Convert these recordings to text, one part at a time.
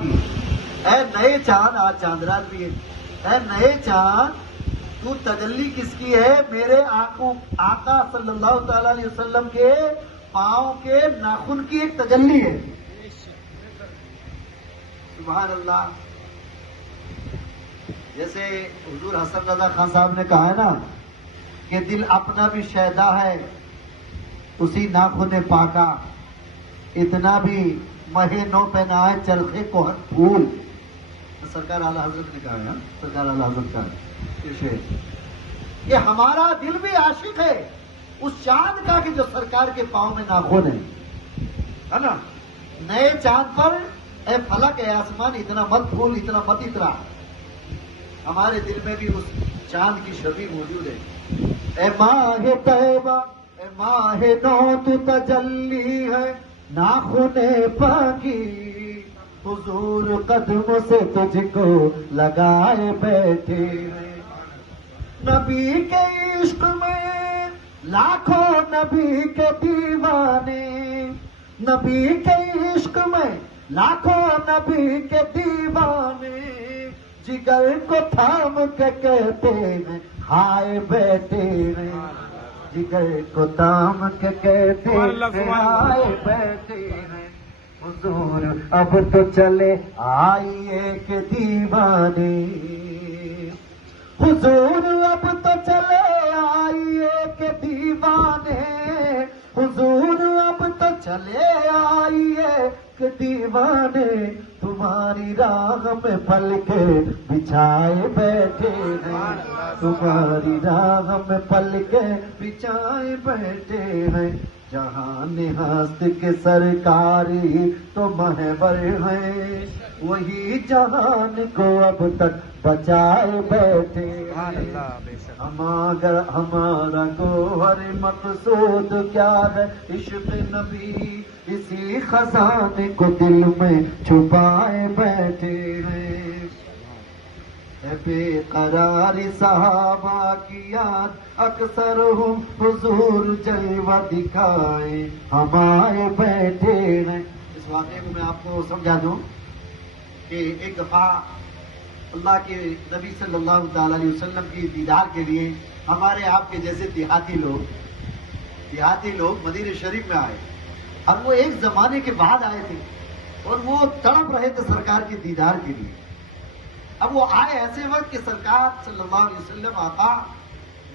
اے نئے چاند، آج چاند رات بھی ہے، اے نئے چاند تو تجلی کس کی ہے؟ میرے آقا صلی اللہ تعالی علیہ وسلم کے پاؤں کے ناخن کی ایک تجلی ہے۔ سبحان اللہ۔ جیسے حضور حسن رضا خان صاحب نے کہا ہے نا کہ دل اپنا بھی شیدا ہے اسی ناخن پاکا، اتنا بھی مہے نو پہنا ہے چرخے کو ہر پھول۔ سرکار اعلیٰ حضرت نے کہا ہے، سرکار اعلیٰ حضرت کا کہ ہمارا دل بھی عاشق ہے اس چاند کا کہ جو سرکار کے پاؤں میں ناخن ہے نا۔ نئے چاند پر اے فلک اے آسمان اتنا مت پھول، اتنا مت اترا۔ ہمارے دل میں بھی اس چاند کی شبیہ موجود ہے۔ اے ماہ طیبہ، اے ماہ نو تو تجلی ہے ناخن پاکی، حضور قدم سے تجھ کو لگائے بیٹھے ہیں۔ نبی کے عشق میں لاکھوں نبی کے دیوانے، نبی کے عشق میں لاکھوں نبی کے دیوانے، جگر کو تھام کے کہتے ہیں ہائے بیٹے ہیں، جگر کو تھام کے کہتے ہیں ہائے بیٹے ہیں۔ حضور اب تو چلے آئیے کہ دیوانے، حضور اب تو چلے آئیے کہ دیوانے، حضور اب تو چلے آئیے کہ دیوانے، تمہاری راہ میں پل کے بچھائے بیٹھے ہیں، تمہاری راہ میں پل کے بچھائے بیٹھے ہیں۔ جہان ہست کے سرکاری تو محور ہیں، وہی جہان کو اب تک بچائے بیٹھے ہیں۔ ہمارا گوہر مقصود کیا ہے؟ عشق نبی، اسی خزانے کو دل میں چھپائے بیٹھے ہیں۔ بے قرار صحابہ کی یاد اکثر ہوں، حضور جلوہ دکھائے ہمارے بیٹھے ہیں۔ اس واقعے کو میں آپ کو سمجھا دوں کہ ایک دفعہ اللہ کے نبی صلی اللہ تعالی علیہ وسلم کی دیدار کے لیے ہمارے آپ کے جیسے دیہاتی لوگ مدینہ شریف میں آئے، اور وہ ایک زمانے کے بعد آئے تھے اور وہ تڑپ رہے تھے سرکار کی دیدار کے لیے۔ اب وہ آئے ایسے وقت کہ سرکار صلی اللہ علیہ وسلم آقا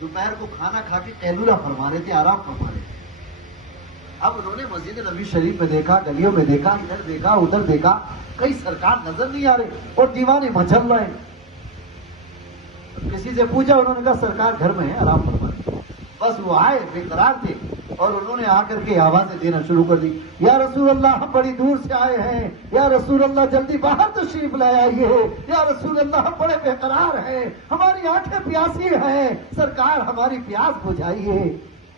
دوپہر کو کھانا کھا کے قیلولہ فرما رہے تھے، آرام فرما رہے تھے۔ اب انہوں نے مسجد نبی شریف میں دیکھا، گلیوں میں دیکھا، ادھر دیکھا ادھر دیکھا، کئی سرکار نظر نہیں آ رہے اور دیوانے مچل رہے ہیں۔ کسی سے پوچھا، انہوں نے کہا سرکار گھر میں ہے، آرام فرما رہے ہیں۔ بس وہ آئے، بے قرار تھے، اور انہوں نے آ کر کے آوازیں دینا شروع کر دی، یا رسول اللہ ہم بڑی دور سے آئے ہیں، یا رسول اللہ جلدی باہر تشریف لے آئیے، یا رسول اللہ ہم بڑے بے قرار ہیں، ہماری آنکھیں پیاسی ہیں، سرکار ہماری پیاس بجھائیے۔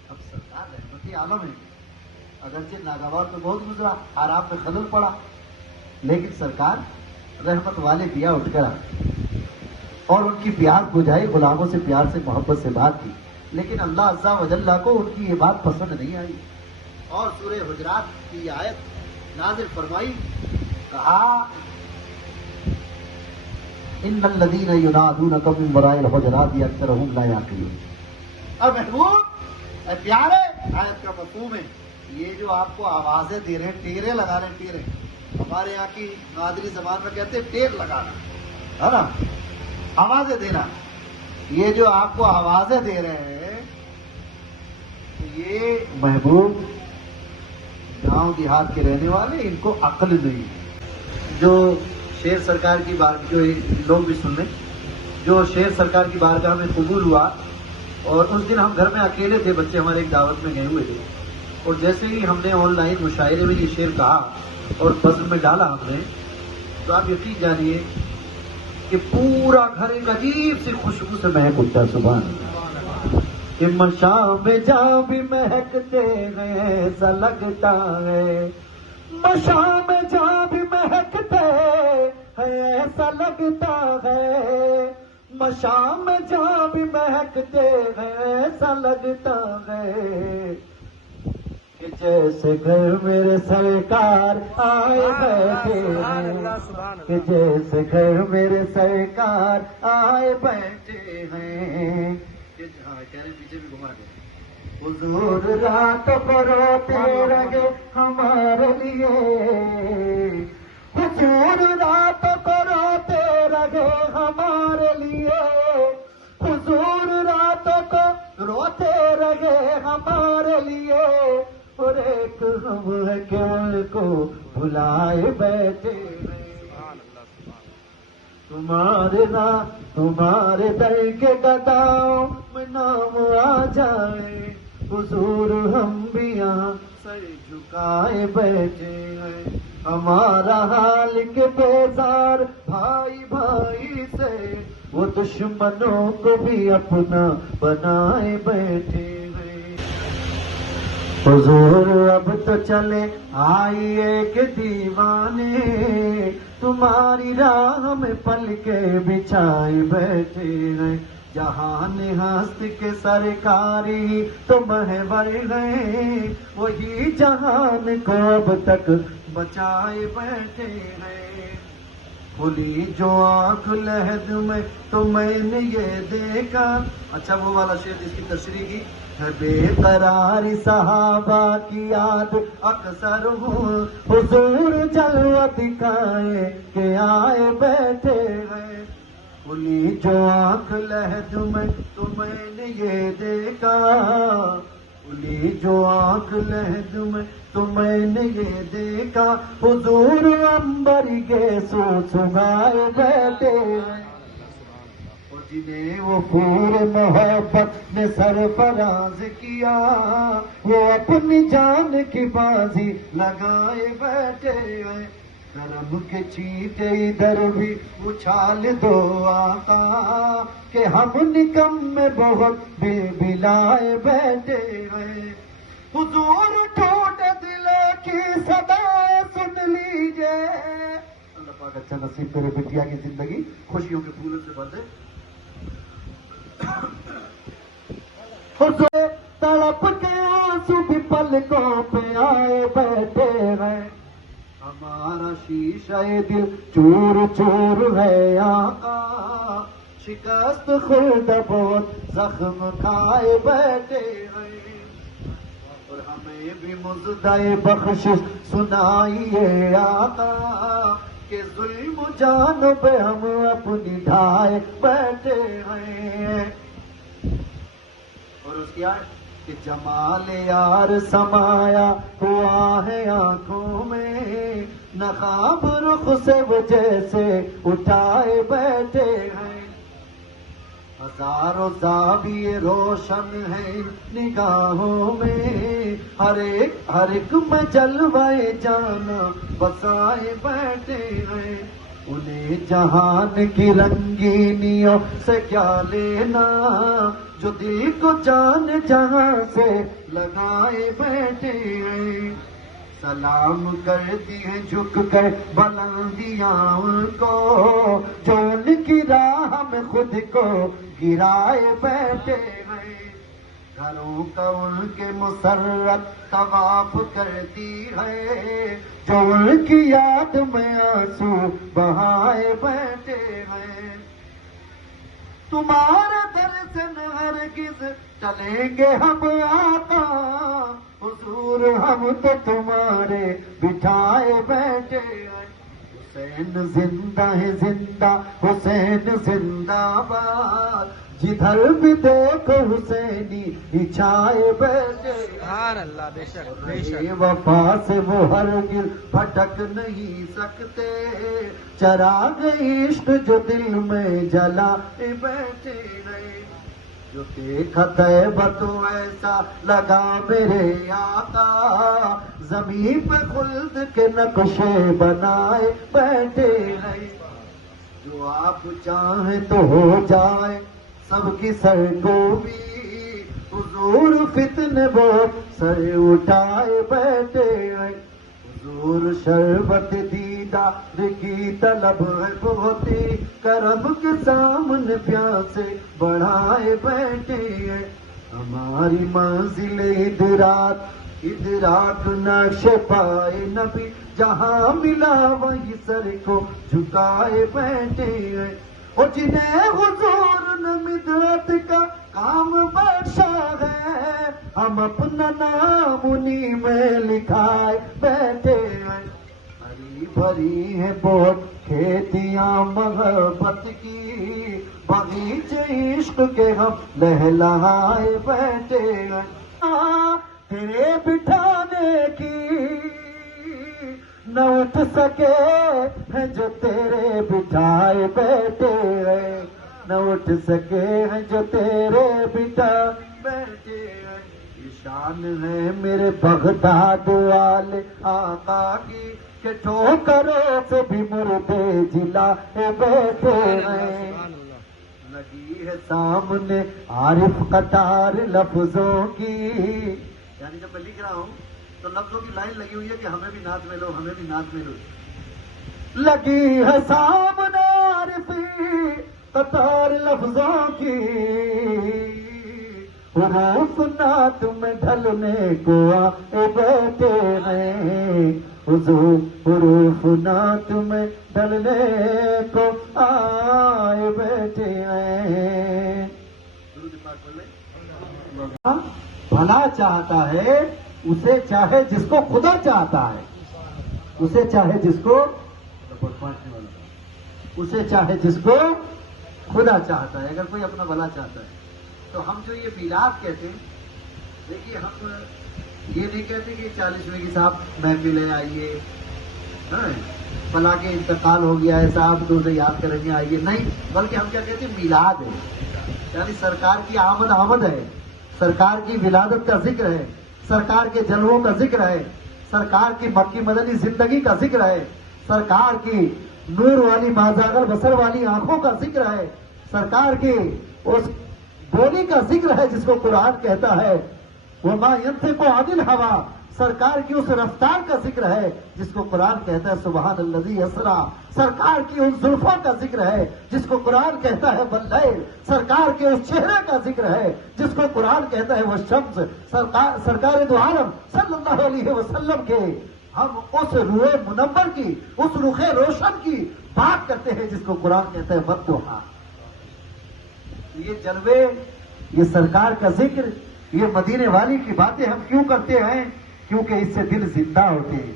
اب سرکار رحمتی عالم ہے، اگرچہ ناگوار تو بہت گزرا، آرام میں خلل پڑا، لیکن سرکار رحمت والے دیا اٹھ کر آئے اور ان کی پیاس بجھائی، غلاموں سے پیار سے محبت سے بات کی، لیکن اللہ عز و جل کو ان کی یہ بات پسند نہیں آئی اور سورہ حجرات کی آیت نازل فرمائی، کہا ان الذین ینادونک من وراء الحجرات اکثرهم لا یعقلون۔ اور محبوب اے پیارے، آیت کا مفہوم ہے یہ جو آپ کو آوازیں دے رہے ہیں، ٹیرے لگا رہے ہیں، ٹیرے ہمارے یہاں کی نادری زبان میں کہتے ہیں ٹیر لگانا ہے نا، آوازیں دینا، یہ جو آپ کو آوازیں دے رہے ہیں یہ محبوب گاؤں دیہات کے رہنے والے، ان کو عقل نہیں ہے۔ جو شیر سرکار کی بار جو لوگ بھی سن لیں، جو شیر سرکار کی بارگاہ میں قبول ہوا، اور اس دن ہم گھر میں اکیلے تھے، بچے ہمارے ایک دعوت میں گئے ہوئے تھے، اور جیسے ہی ہم نے آن لائن مشاعرے میں یہ شعر کہا اور بزم میں ڈالا ہم نے، تو آپ یقین جانیے کہ پورا گھر ایک عجیب سی خوشبو سے مہک اٹھتا۔ سبحان اللہ۔ کہ مشام میں جہاں بھی مہکتے ہیں ایسا لگتا ہے، مشام میں جہاں بھی مہکتے ہیں ایسا لگتا ہے، مشام میں جہاں بھی مہکتے ہیں ایسا لگتا ہے، کہ جیسے گھر میرے سرکار آئے بیٹھے ہیں، کہ جیسے گھر میرے سرکار آئے بیٹھے ہیں. کہہ رہے پیچھے بھی گھما دیں. حضور رات کو روتے رہے ہمارے لیے، حضور رات کو روتے رہے ہمارے لیے، حضور رات کو روتے رہے ہمارے لیے، اور ایک ہم ہے کہ ان کو بھلائے بیٹھے ہیں. تمہارے در کے گداؤں میں نام آ جائے، حضور ہم بھی یہاں سر جھکائے بیٹھے ہیں. ہمارا حال کے بیزار بھائی بھائی سے، وہ دشمنوں کو بھی اپنا بنائے بیٹھے ہیں. حضور اب تو چلے آئیے کہ دیوانے، تمہاری راہ میں پل کے بچھائے بیٹھے ہیں. جہان ہست کے سرکاری تو محور ہیں، وہی جہان کو اب تک بچائے بیٹھے ہیں. کھلی جو آنکھ لحد میں تو میں نے یہ دیکھا. اچھا وہ والا شعر جس کی تشریح کی ہے، بے قراری صحابہ کی یاد اکثر ہوں، حضور جلوہ دکھائے کہ آئے بیٹھے ہیں. کھلی جو آنکھ لحد میں تو میں نے یہ دیکھا، کھلی جو آنکھ لحد میں تو میں نے یہ دیکھا، حضور عنبر کے سوسگائے بیٹھے ہیں. اور جنہیں وہ پور محبت نے سرفراز کیا، وہ اپنی جان کی بازی لگائے بیٹھے ہیں. کرم کے چیٹے ادھر بھی اچھال دو آقا، کہ ہم نکم میں بہت بلائے بیٹھے ہیں. حضور ٹوٹے دل کی صدا سن لیجئے. اللہ پاک اچھا نصیب کرے بٹیا کی زندگی خوشیوں کے پھولوں سے بندے. حضور تڑپ کے آنسو بھی پلکوں پہ آئے بیٹھے ہیں. ہمارا شیشہ دل چور چور ہے آقا، شکست خورد بہت زخم کھائے بیٹھے ہیں. اور ہمیں بھی مزدائے بخشش سنائیے آقا، کہ ظلم جانوں پہ ہم اپنی ڈھائے بیٹھے ہیں. اور اس کی آیت کہ جمال یار سمایا ہوا ہے آنکھوں میں، نہ خواب رخ سے وہ جیسے اٹھائے بیٹھے ہیں. ہزاروں زاویے روشن ہیں نگاہوں میں، ہر ایک میں جلوائے جانا بسائے بیٹھے ہیں. انہیں جہان کی رنگینیوں سے کیا لینا، جو دل کو جان جہاں سے لگائے بیٹھے ہیں. سلام کرتی ہیں جھک کر بلندیاں ان کو، جو ان کی راہ میں خود کو گرائے بیٹھے ہیں. گھروں کا ان کے مسرت طواف کرتی ہے، جو ان کی یاد میں آنسو بہائے بیٹھے ہیں. تمہارے در سے نہ ہرگز چلیں گے ہم آقا، حضور ہم تو تمہارے بٹھائے بیٹھے ہیں. حسین زندہ ہے زندہ، حسین زندہ باد، جدھر بھی دیکھو حسینی چھائے بیٹھے. سبحان اللہ. بے شک بے شک. وفا سے وہ ہرگز بھٹک نہیں سکتے، چراغ عشق جو دل میں جلا بیٹھے ہیں. جو دیکھا طیبہ تو ایسا لگا میرے آقا، زمین پہ خلد کے نقشے بنائے بیٹھے ہیں. جو آپ چاہیں تو ہو جائے سب کی سرگوبی، حضور فتنے بہت سر اٹھائے بیٹھے ہیں. حضور شربت دیدار کی طلب ہے بہتی، کرم کے سامنے پیاسے بڑھائے بیٹھے ہیں. ہماری منزل ادراک ادراک نقش پائے نبی جہاں ملا وہی سر کو جھکائے بیٹھے ہیں، اور جنہیں حضور نے مدرت کا کام بخشا ہے، ہم اپنا نام انہی میں لکھائے بیٹھے ہیں۔ ہری بھری ہے بہت کھیتیاں محبت کی، باغیچے عشق کے ہم لہلائے بیٹھے ہیں۔ تیرے بٹھانے کی نہ اٹھ سکے ہیں جو تیرے بٹھائے بیٹھے ہیں، نہ اٹھ سکے ہیں جو تیرے بٹھا بیٹھے ہیں۔ یہ شان ہے میرے بغداد والے آقا کی کہ ٹھوکروں سے بھی مردے جلائے بیٹھے ہیں۔ لگی ہے سامنے عارف قطار لفظوں کی، یعنی جب میں لکھ رہا ہوں تو لفظوں کی لائن لگی ہوئی ہے کہ ہمیں بھی نعت میں لو، ہمیں بھی نعت میں لو۔ لگی ہے سامنے عارفی قطار لفظوں کی، حروف نعت میں ڈھلنے کو آئے بیٹھے ہیں، حضور حروف نعت میں ڈھلنے کو آئے بیٹھے ہیں۔ بھلا چاہتا ہے اسے چاہے جس کو خدا چاہتا ہے، اسے چاہے جس کو اسے چاہے جس کو خدا چاہتا ہے۔ اگر کوئی اپنا بھلا چاہتا ہے تو ہم جو یہ میلاد کہتے ہیں، دیکھیے ہم یہ نہیں کہتے کہ 40ویں کی صاحب محفل ہے آئیے، فلاں کے انتقال ہو گیا ہے صاحب تو اسے یاد کریں گے آئیے، نہیں، بلکہ ہم کیا کہتے ہیں میلاد ہے، یعنی سرکار کی آمد ہے، سرکار کی ولادت کا ذکر ہے، سرکار کے جلووں کا ذکر ہے، سرکار کی مکی مدنی زندگی کا ذکر ہے، سرکار کی نور والی مازاغر بصر والی آنکھوں کا ذکر ہے، سرکار کی اس بولی کا ذکر ہے جس کو قرآن کہتا ہے وما ينطق عن الهوى، سرکار کی اس رفتار کا ذکر ہے جس کو قرآن کہتا ہے سبحان الذی اسرا، سرکار کی ان زلفوں کا ذکر ہے جس کو قرآن کہتا ہے واللیل، سرکار کے اس چہرے کا ذکر ہے جس کو قرآن کہتا ہے والشمس، سرکار دو عالم صلی اللہ علیہ وسلم کے ہم اس روح منور کی، اس رخ روشن کی بات کرتے ہیں جس کو قرآن کہتا ہے والضحیٰ۔ یہ جلوے، یہ سرکار کا ذکر، یہ مدینے والی کی باتیں ہم کیوں کرتے ہیں؟ کیونکہ اس سے دل زندہ ہوتے ہیں،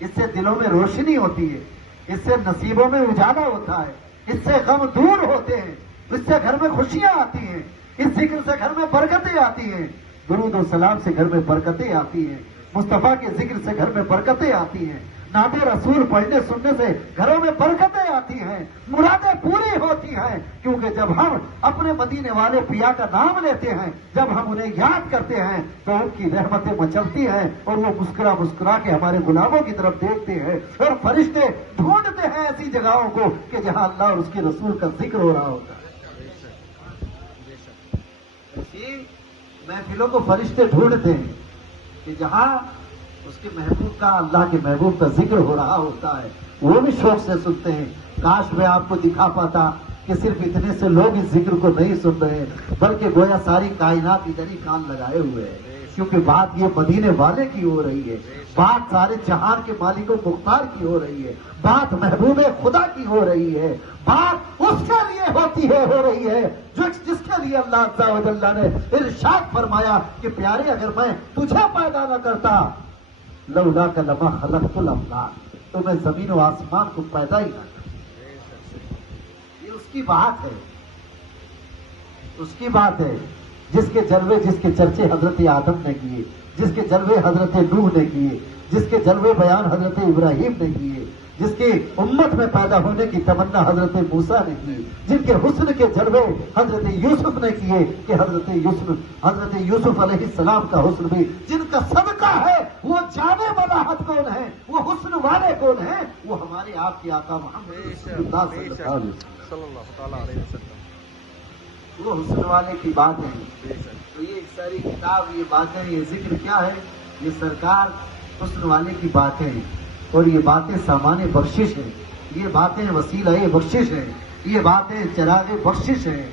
اس سے دلوں میں روشنی ہوتی ہے، اس سے نصیبوں میں اجالا ہوتا ہے، اس سے غم دور ہوتے ہیں، اس سے گھر میں خوشیاں آتی ہیں، اس ذکر سے گھر میں برکتیں آتی ہیں، درود و سلام سے گھر میں برکتیں آتی ہیں، مصطفیٰ کے ذکر سے گھر میں برکتیں آتی ہیں، نعت رسول پڑھنے سننے سے گھروں میں برکتیں آتی ہیں، مرادیں پوری ہوتی ہیں، کیونکہ جب ہم اپنے مدینے والے پیا کا نام لیتے ہیں، جب ہم انہیں یاد کرتے ہیں تو ان کی رحمتیں مچلتی ہیں اور وہ مسکرا مسکرا کے ہمارے غلاموں کی طرف دیکھتے ہیں اور فرشتے ڈھونڈتے ہیں ایسی جگہوں کو کہ جہاں اللہ اور اس کے رسول کا ذکر ہو رہا ہوتا ہے۔ ایسی محفلوں کو فرشتے ڈھونڈتے ہیں کہ جہاں اس کے محبوب کا، اللہ کے محبوب کا ذکر ہو رہا ہوتا ہے، وہ بھی شوق سے سنتے ہیں۔ کاش میں آپ کو دکھا پاتا کہ صرف اتنے سے لوگ اس ذکر کو نہیں سن رہے بلکہ گویا ساری کائنات ادھر ہی کان لگائے ہوئے ہیں، کیونکہ بات یہ مدینے والے کی ہو رہی ہے، بات سارے جہان کے مالک و مختار کی ہو رہی ہے، بات محبوب خدا کی ہو رہی ہے، بات اس کے لیے ہوتی ہے، ہو رہی ہے جس کے لیے اللہ عز و جل نے ارشاد فرمایا کہ پیارے اگر میں تجھے پیدا نہ کرتا لولا کا لما خلقت الافلاک، تو میں زمین و آسمان کو پیدا ہی نہ کرتا۔ یہ اس کی بات ہے، اس کی بات ہے جس کے جلوے، جس کے چرچے حضرت آدم نے کیے، جس کے جلوے حضرت نوح نے کیے، جس کے جلوے بیان حضرت ابراہیم نے کیے، جس کی امت میں پیدا ہونے کی تمنا حضرت موسیٰ نے کی، جن کے حسن کے جلوے حضرت یوسف نے کیے کہ حضرت یوسف علیہ السلام کا حسن بھی جن کا صدقہ ہے وہ جانے وضاحت کون ہے، وہ حسن والے کون ہیں، وہ ہمارے آپ کے آقا محمد رسول اللہ صلی اللہ علیہ وسلم، وہ حسن والے کی بات ہے۔ تو یہ ساری کتاب، یہ باتیں، یہ ذکر کیا ہے؟ یہ سرکار حسن والے کی باتیں ہیں، اور یہ باتیں سامان بخشش ہیں، یہ باتیں وسیلہ بخشش ہیں، یہ باتیں چراغ بخشش ہیں،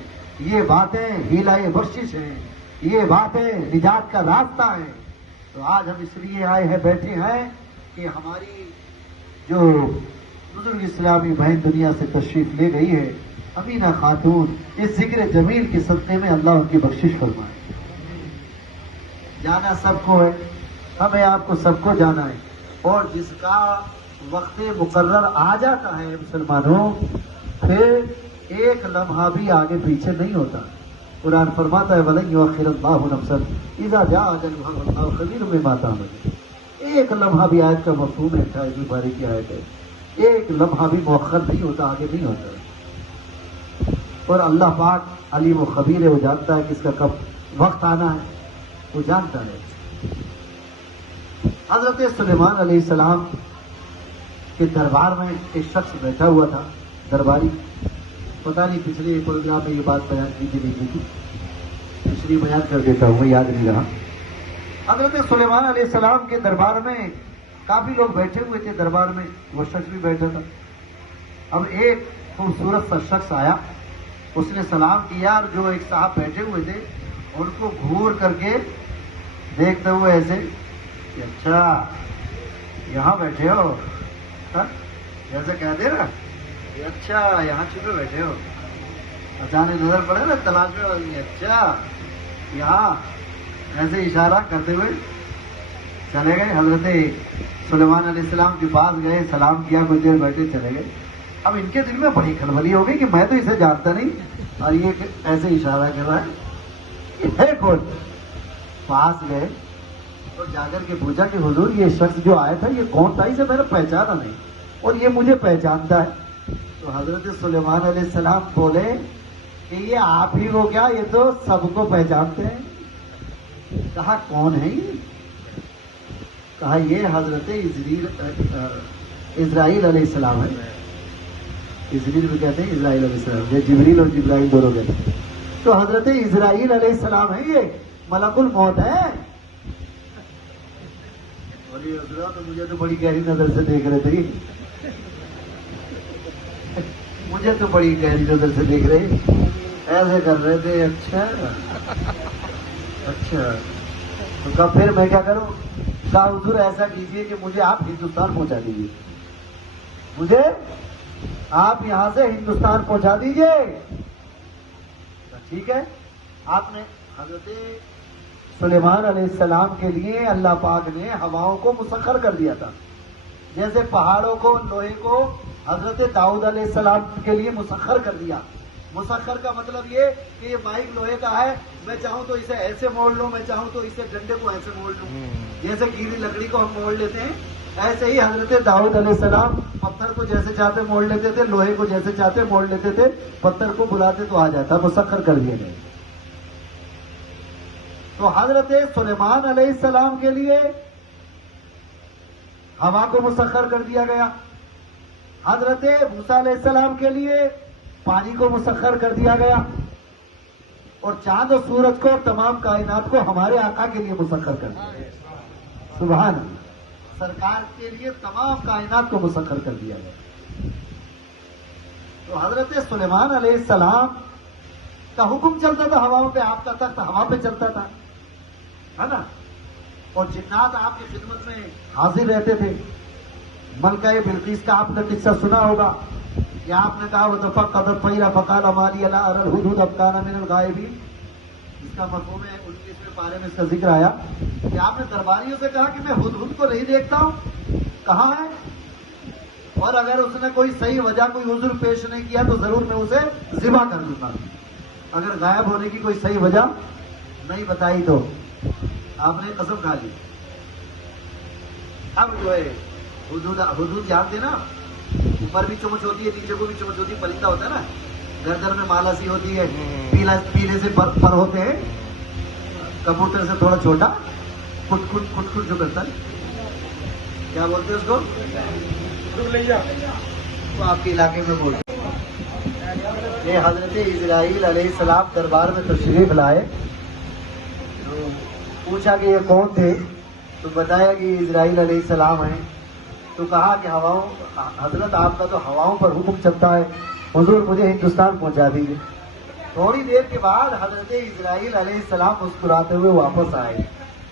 یہ باتیں ہیلہ بخشش ہیں، یہ باتیں نجات کا راستہ ہیں، تو آج ہم اس لیے آئے ہیں، بیٹھے ہیں کہ ہماری جو بزرگ اسلامی بہن دنیا سے تشریف لے گئی ہے امینہ خاتون، اس ذکر جمیل کے صدقے میں اللہ ان کی بخشش فرمائے۔ جانا سب کو ہے، ہمیں آپ کو سب کو جانا ہے، اور جس کا وقت مقرر آ جاتا ہے مسلمانوں، پھر ایک لمحہ بھی آگے پیچھے نہیں ہوتا۔ قرآن فرماتا ہے وَلَن يُؤَخِّرَ اللَّهُ نَفْسًا إِذَا جَاءَ أَجَلُهَا وَاللَّهُ خَبِيرٌ بِمَا تَعْمَلُونَ۔ ایک لمحہ بھی آیت کا مفہوم ہے، 28ویں پارے کی آیت ہے، ایک لمحہ بھی مؤخر نہیں ہوتا، آگے نہیں ہوتا۔ اور اللہ پاک علیم و خبیر ہے، وہ جانتا ہے کہ اس کا کب وقت آنا ہے، وہ جانتا ہے۔ حضرت سلیمان علیہ السلام کے دربار میں ایک شخص بیٹھا ہوا تھا، درباری، پتہ نہیں پچھلے پروگرام میں یہ بات بیان کی نہیں کی تھی، پچھلی بیان کر دیتا ہوں، یاد نہیں رہا۔ حضرت سلیمان علیہ السلام کے دربار میں کافی لوگ بیٹھے ہوئے تھے، دربار میں وہ شخص بھی بیٹھا تھا۔ اب ایک خوبصورت سا شخص آیا، اس نے سلام کیا، اور جو ایک صاحب بیٹھے ہوئے تھے ان کو گھور کر کے دیکھتے ہوئے ایسے کہ اچھا یہاں بیٹھے ہو، جیسے کہہ دے نا کہ اچھا یہاں چھپے بیٹھے ہو، اچانک نظر پڑے نا تلاش میں، اچھا یہاں، ایسے اشارہ کرتے ہوئے چلے گئے۔ حضرت سلیمان علیہ السلام کے پاس گئے، سلام کیا، کچھ دیر بیٹھے چلے گئے۔ اب ان کے دل میں بڑی کھلبلی ہو گئی کہ میں تو اسے جانتا نہیں، اور یہ ایسے اشارہ کر رہا ہے، یہ ہے کون؟ پاس گئے اور جا کر کے پوچھا کہ حضور یہ شخص جو آیا تھا یہ کون تھا؟ اسے میں نے پہچانا نہیں اور یہ مجھے پہچانتا ہے۔ تو حضرت سلیمان علیہ السلام بولے کہ یہ آپ ہی ہو کیا؟ یہ تو سب کو پہچانتے ہیں۔ کہا کون ہے یہ؟ کہا یہ حضرت اسرائیل علیہ السلام ہے۔ اسرائیل بھی کہتے ہیں، اسرائیل علیہ السلام، یہ جبریل اور جبرائیل دونوں کہتے ہیں۔ تو حضرت اسرائیل علیہ السلام ہے، یہ ملک الموت ہے۔ اور یہ حضرت مجھے تو بڑی گہری نظر سے دیکھ رہے تھے، مجھے تو بڑی گہری نظر سے دیکھ رہے، ایسے کر رہے تھے، اچھا اچھا۔ تو کہا پھر میں کیا کروں؟ کہا حضور ایسا کیجئے کہ مجھے آپ ہندوستان پہنچا دیجیے، مجھے آپ یہاں سے ہندوستان پہنچا دیجیے۔ ٹھیک ہے۔ آپ نے حضرت سلیمان علیہ السلام کے لیے اللہ پاک نے ہواؤں کو مسخر کر دیا تھا، جیسے پہاڑوں کو، لوہے کو حضرت داؤد علیہ السلام کے لیے مسخر کر دیا۔ مسخر کا مطلب یہ کہ یہ مائک لوہے کا ہے، میں چاہوں تو اسے ایسے موڑ لوں، میں چاہوں تو اسے ڈنڈے کو ایسے موڑ لوں، جیسے گیلی لکڑی کو ہم موڑ لیتے ہیں، ایسے ہی حضرت داؤد علیہ السلام پتھر کو جیسے چاہتے موڑ لیتے تھے، لوہے کو جیسے چاہتے موڑ لیتے تھے، پتھر کو بلاتے تو آ جاتا، مسخر کر دیے گئے۔ تو حضرت سلیمان علیہ السلام کے لیے ہوا کو مسخر کر دیا گیا، حضرت موسیٰ علیہ السلام کے لیے پانی کو مسخر کر دیا گیا، اور چاند و سورج کو، تمام کائنات کو ہمارے آقا کے لیے مسخر کر دیا گیا۔ سبحان اللہ، سرکار کے لیے تمام کائنات کو مسخر کر دیا گیا۔ تو حضرت سلیمان علیہ السلام کا حکم چلتا تھا ہواؤں پہ، آپ کا تخت ہوا پہ چلتا تھا، ہے نا، اور جنات آپ کی خدمت میں حاضر رہتے تھے۔ ملکہ بلقیس کا آپ نے قصہ سنا ہوگا کہ آپ نے کہا وَتَفَقَّدَ الطَّيْرَ فَقَالَ مَا لِيَ لَا أَرَى الْهُدْهُدَ أَمْ كَانَ مِنَ الْغَائِبِينَ۔ اس کا مفہوم ہے 19ویں پارے میں اس کا ذکر آیا کہ آپ نے درباریوں سے کہا کہ میں ہدہد کو نہیں دیکھتا ہوں، کہاں ہے؟ اور اگر اس نے کوئی صحیح وجہ، کوئی عذر پیش نہیں کیا تو ضرور میں اسے ذبح کر دوں گا۔ اگر غائب ہونے کی کوئی صحیح وجہ نہیں بتائی تو آپ نے قسم کھا لی۔ اب جو ہے حدود جانتے نا، اوپر بھی چمچ ہوتی ہے، نیچے کو بھی چمچ ہوتی ہے، پرندہ ہوتا ہے نا، گردن میں مالا سی ہوتی ہے، پیلے سے پر ہوتے ہیں، کبوتر سے تھوڑا چھوٹا، کٹ کٹ جو کرتا ہے، کیا بولتے ہیں اس کو؟ تو آپ کے علاقے میں بولتے ہیں۔ یہ حضرت اسرائیل علیہ السلام دربار میں تشریف لائے، تو پوچھا کہ یہ کون تھے؟ تو بتایا کہ اسرائیل علیہ السلام ہیں۔ تو کہا کہ حضرت آپ کا تو ہواؤں پر حکم چلتا ہے، حضور مجھے ہندوستان پہنچا دیجیے۔ تھوڑی دیر کے بعد حضرت اسرائیل علیہ السلام مسکراتے ہوئے واپس آئے